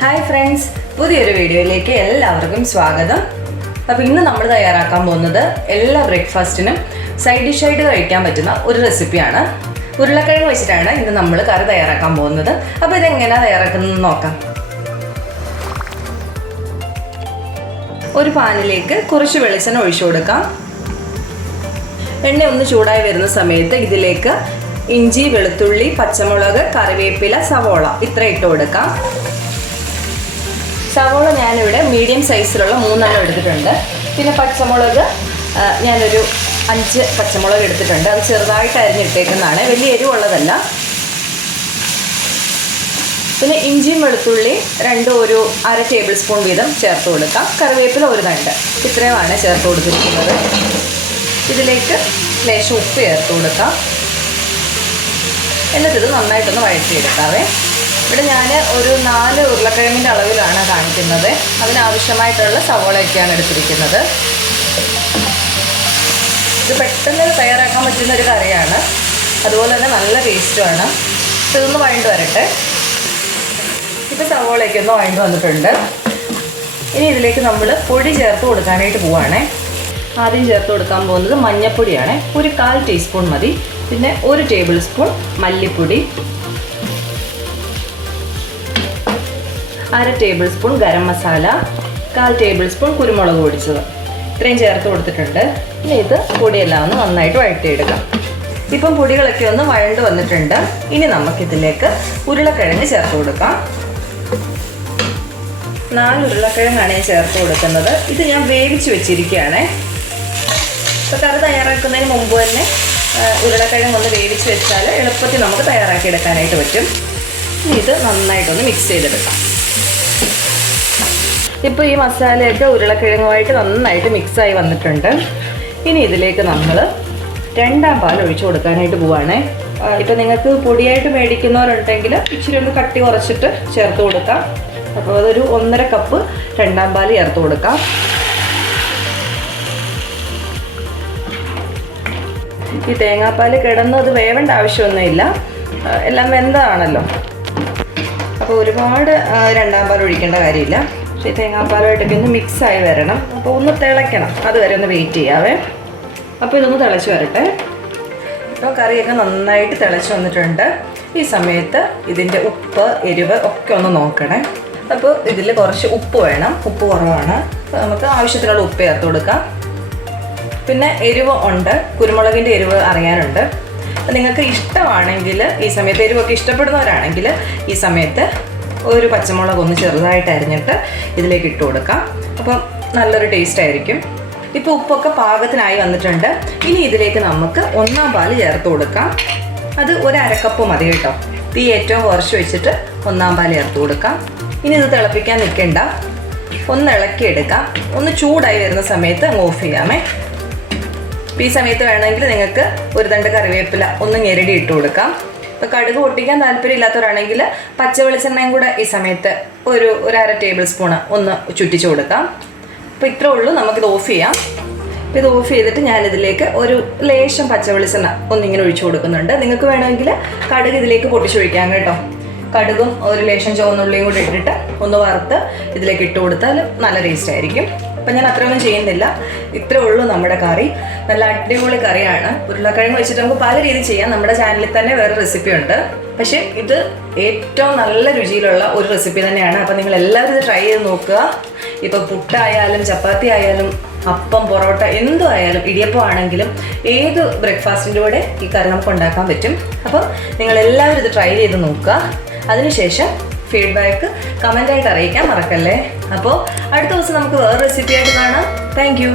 Hi friends, പുതിയൊരു വീഡിയോയിലേക്ക് എല്ലാവർക്കും സ്വാഗതം. അപ്പോൾ ഇന്ന് നമ്മൾ തയ്യാറാക്കാൻ പോകുന്നത് എല്ലാ ബ്രേക്ക്ഫാസ്റ്റിനും സൈഡ് ഡിഷായിട്ട് കഴിക്കാൻ പറ്റുന്ന ഒരു റെസിപ്പിയാണ്. ഉരുളക്കിഴങ്ങ് വെച്ചിട്ടാണ് ഇന്ന് നമ്മൾ കറി തയ്യാറാക്കാൻ പോകുന്നത്. അപ്പോൾ ഇതെങ്ങനെയാണ് തയ്യാറാക്കുന്നതെന്ന് നോക്കാം. ഒരു പാനിലേക്ക് കുറച്ച് വെളിച്ചെണ്ണ ഒഴിച്ചു കൊടുക്കാം. എണ്ണ ഒന്ന് ചൂടായി വരുന്ന സമയത്ത് ഇതിലേക്ക് ഇഞ്ചി, വെളുത്തുള്ളി, പച്ചമുളക്, കറിവേപ്പില, സവോള ഇത്ര ഇട്ട് കൊടുക്കാം. സവോള ഞാനിവിടെ മീഡിയം സൈസിലുള്ള 3 എടുത്തിട്ടുണ്ട്. പിന്നെ പച്ചമുളക് ഞാനൊരു 5 പച്ചമുളക് എടുത്തിട്ടുണ്ട്. അത് ചെറുതായിട്ട് അരിഞ്ഞിട്ടേക്കുന്നതാണ്, വലിയ എരിവുള്ളതല്ല. പിന്നെ ഇഞ്ചിയും വെളുത്തുള്ളി ഒരു 1/2 ടേബിൾ സ്പൂൺ വീതം ചേർത്ത് കൊടുക്കാം. കറിവേപ്പില ഒരു തണ്ട്, ഇത്രയുമാണ് ചേർത്ത് കൊടുത്തിരിക്കുന്നത്. ഇതിലേക്ക് ലേശം ഉപ്പ് ചേർത്ത് കൊടുക്കാം. എന്നിട്ടിത് നന്നായിട്ടൊന്ന് വഴറ്റിയെടുക്കാവേ. ഇവിടെ ഞാൻ ഒരു 4 ഉരുളക്കിഴങ്ങിൻ്റെ അളവിലാണ് കാണിക്കുന്നത്. അതിനാവശ്യമായിട്ടുള്ള സവോളയൊക്കെയാണ് എടുത്തിരിക്കുന്നത്. ഇത് പെട്ടെന്ന് തയ്യാറാക്കാൻ പറ്റുന്ന ഒരു കറിയാണ്, അതുപോലെ തന്നെ നല്ല ടേസ്റ്റുമാണ്. ഇതൊന്ന് വഴണ്ട് വരട്ടെ. ഇപ്പോൾ സവോളയൊക്കെ ഒന്ന് വഴണ്ട് വന്നിട്ടുണ്ട്. ഇനി ഇതിലേക്ക് നമ്മൾ പൊടി ചേർത്ത് കൊടുക്കാനായിട്ട് പോവുകയാണേ. ആദ്യം ചേർത്ത് കൊടുക്കാൻ പോകുന്നത് മഞ്ഞൾപ്പൊടിയാണ്. ഒരു 1/4 ടീസ്പൂൺ മതി. പിന്നെ 1 ടേബിൾ സ്പൂൺ മല്ലിപ്പൊടി, 1/2 table spoon garam masala, 1/4 table spoon കുരുമുളക് പൊടിച്ചത്, ഇത്രയും ചേർത്ത് കൊടുത്തിട്ടുണ്ട്. ഇനി ഇത് പൊടിയെല്ലാം ഒന്ന് നന്നായിട്ട് വഴറ്റിയെടുക്കാം. ഇപ്പം പൊടികളൊക്കെ ഒന്ന് വഴണ്ട് വന്നിട്ടുണ്ട്. ഇനി നമുക്കിതിലേക്ക് ഉരുളക്കിഴങ്ങ് ചേർത്ത് കൊടുക്കാം. 4 ഉരുളക്കിഴങ്ങാണ് ഞാൻ ചേർത്ത് കൊടുക്കുന്നത്. ഇത് ഞാൻ വേവിച്ച് വെച്ചിരിക്കുകയാണ്. ഇപ്പോൾ കറി തയ്യാറാക്കുന്നതിന് മുമ്പ് തന്നെ ഉരുളക്കിഴങ്ങ് ഒന്ന് വേവിച്ച് വെച്ചാൽ എളുപ്പത്തിൽ നമുക്ക് തയ്യാറാക്കിയെടുക്കാനായിട്ട് പറ്റും. ഇനി ഇത് നന്നായിട്ടൊന്ന് മിക്സ് ചെയ്തെടുക്കാം. ഇപ്പോൾ ഈ മസാലയൊക്കെ ഉരുളക്കിഴങ്ങുമായിട്ട് നന്നായിട്ട് മിക്സായി വന്നിട്ടുണ്ട്. ഇനി ഇതിലേക്ക് നമ്മൾ 2ാം പാൽ ഒഴിച്ചു കൊടുക്കാനായിട്ട് പോവുകയാണേ. ഇപ്പോൾ നിങ്ങൾക്ക് പൊടിയായിട്ട് മേടിക്കുന്നവരുണ്ടെങ്കിൽ ഇച്ചിരി ഒന്ന് കട്ടി കുറച്ചിട്ട് ചേർത്ത് കൊടുക്കാം. അപ്പോൾ അതൊരു 1.5 കപ്പ് 2ാം പാൽ ചേർത്ത് കൊടുക്കാം. ഈ തേങ്ങാപ്പാൽ കിടന്നത് വേവേണ്ട ആവശ്യമൊന്നുമില്ല, എല്ലാം വെന്തതാണല്ലോ. അപ്പോൾ ഒരുപാട് 2ാം പാൽ ഒഴിക്കേണ്ട കാര്യമില്ല. പക്ഷേ തേങ്ങാപ്പാലുമായിട്ടൊക്കെ ഒന്ന് മിക്സായി വരണം. അപ്പോൾ ഒന്ന് തിളയ്ക്കണം, അതുവരെ ഒന്ന് വെയിറ്റ് ചെയ്യാവേ. അപ്പോൾ ഇതൊന്ന് തിളച്ച് വരട്ടെ. ഇപ്പോൾ കറിയൊക്കെ നന്നായിട്ട് തിളച്ച് വന്നിട്ടുണ്ട്. ഈ സമയത്ത് ഇതിൻ്റെ ഉപ്പ്, എരിവ് ഒക്കെ ഒന്ന് നോക്കണേ. അപ്പോൾ ഇതിൽ കുറച്ച് ഉപ്പ് വേണം, ഉപ്പ് കുറവാണ്. അപ്പോൾ നമുക്ക് ആവശ്യത്തിനുള്ള ഉപ്പ് ചേർത്ത് കൊടുക്കാം. പിന്നെ എരിവ് ഉണ്ട്, കുരുമുളകിൻ്റെ എരിവ് അറിയാനുണ്ട്. അപ്പോൾ നിങ്ങൾക്ക് ഇഷ്ടമാണെങ്കിൽ ഈ സമയത്ത്, എരിവൊക്കെ ഇഷ്ടപ്പെടുന്നവരാണെങ്കിൽ ഈ സമയത്ത് ഒരു പച്ചമുളക് ഒന്ന് ചെറുതായിട്ട് അരിഞ്ഞിട്ട് ഇതിലേക്ക് ഇട്ട് കൊടുക്കാം. അപ്പം നല്ലൊരു ടേസ്റ്റ് ആയിരിക്കും. ഇപ്പോൾ ഉപ്പൊക്കെ പാകത്തിനായി വന്നിട്ടുണ്ട്. ഇനി ഇതിലേക്ക് നമുക്ക് 1ാം പാൽ ചേർത്ത് കൊടുക്കാം. അത് ഒരു 1/2 കപ്പ് മതി കേട്ടോ. തീ ഏറ്റവും കുറച്ച് വെച്ചിട്ട് 1ാം പാൽ ചേർത്ത് കൊടുക്കാം. ഇനി ഇത് തിളപ്പിക്കാൻ നിൽക്കണ്ട, ഒന്ന് ഇളക്കിയെടുക്കാം. ഒന്ന് ചൂടായി വരുന്ന സമയത്ത് അങ്ങ് ഓഫ് ചെയ്യാമേ. ഈ സമയത്ത് വേണമെങ്കിൽ നിങ്ങൾക്ക് ഒരു തണ്ട് കറിവേപ്പില ഒന്ന് ഞെരടി ഇട്ട് കൊടുക്കാം. ഇപ്പോൾ കടുക് പൊട്ടിക്കാൻ താല്പര്യമില്ലാത്തവരാണെങ്കിൽ പച്ച വെളിച്ചെണ്ണയും കൂടെ ഈ സമയത്ത് ഒരു 1/2 ടേബിൾ സ്പൂണ് ഒന്ന് ചുറ്റിച്ച് കൊടുക്കാം. അപ്പോൾ ഇത്രേ ഉള്ളൂ, നമുക്കിത് ഓഫ് ചെയ്യാം. അപ്പോൾ ഇത് ഓഫ് ചെയ്തിട്ട് ഞാനിതിലേക്ക് ഒരു ലേശം പച്ച വെളിച്ചെണ്ണ ഒന്നിങ്ങനെ ഒഴിച്ചു കൊടുക്കുന്നുണ്ട്. നിങ്ങൾക്ക് വേണമെങ്കിൽ കടുക് ഇതിലേക്ക് പൊട്ടിച്ചൊഴിക്കാം കേട്ടോ. കടുകും ഒരു ലേശം ചുവന്നുള്ളിയും കൂടി ഇട്ടിട്ട് ഒന്ന് വറുത്ത് ഇതിലേക്ക് ഇട്ട് കൊടുത്താൽ നല്ല ടേസ്റ്റ് ആയിരിക്കും. അപ്പം ഞാൻ അത്രയൊന്നും ചെയ്യുന്നില്ല, ഇത്രേ ഉള്ളൂ നമ്മുടെ കറി. നല്ല അടിപൊളി കറിയാണ്. ഉരുളക്കിഴങ്ങ് വെച്ചിട്ട് നമുക്ക് പല രീതിയിൽ ചെയ്യാം. നമ്മുടെ ചാനലിൽ തന്നെ വേറെ റെസിപ്പി ഉണ്ട്. പക്ഷേ ഇത് ഏറ്റവും നല്ല രുചിയിലുള്ള ഒരു റെസിപ്പി തന്നെയാണ്. അപ്പോൾ നിങ്ങൾ എല്ലാവരും ഇത് ട്രൈ ചെയ്ത് നോക്കുക. ഇപ്പോൾ പുട്ടായാലും ചപ്പാത്തി ആയാലും അപ്പം, പൊറോട്ട എന്തും ആയാലും, ഇടിയപ്പം ആണെങ്കിലും ഏത് ബ്രേക്ക്ഫാസ്റ്റിൻ്റെ കൂടെ ഈ കറി നമുക്ക് ഉണ്ടാക്കാൻ പറ്റും. അപ്പോൾ നിങ്ങളെല്ലാവരും ഇത് ട്രൈ ചെയ്ത് നോക്കുക. അതിനുശേഷം ഫീഡ്ബാക്ക് കമൻ്റായിട്ട് അറിയിക്കാൻ മറക്കല്ലേ. അപ്പോൾ അടുത്ത ദിവസം നമുക്ക് വേറെ റെസിപ്പി ആയിട്ട് കാണാം. Thank you.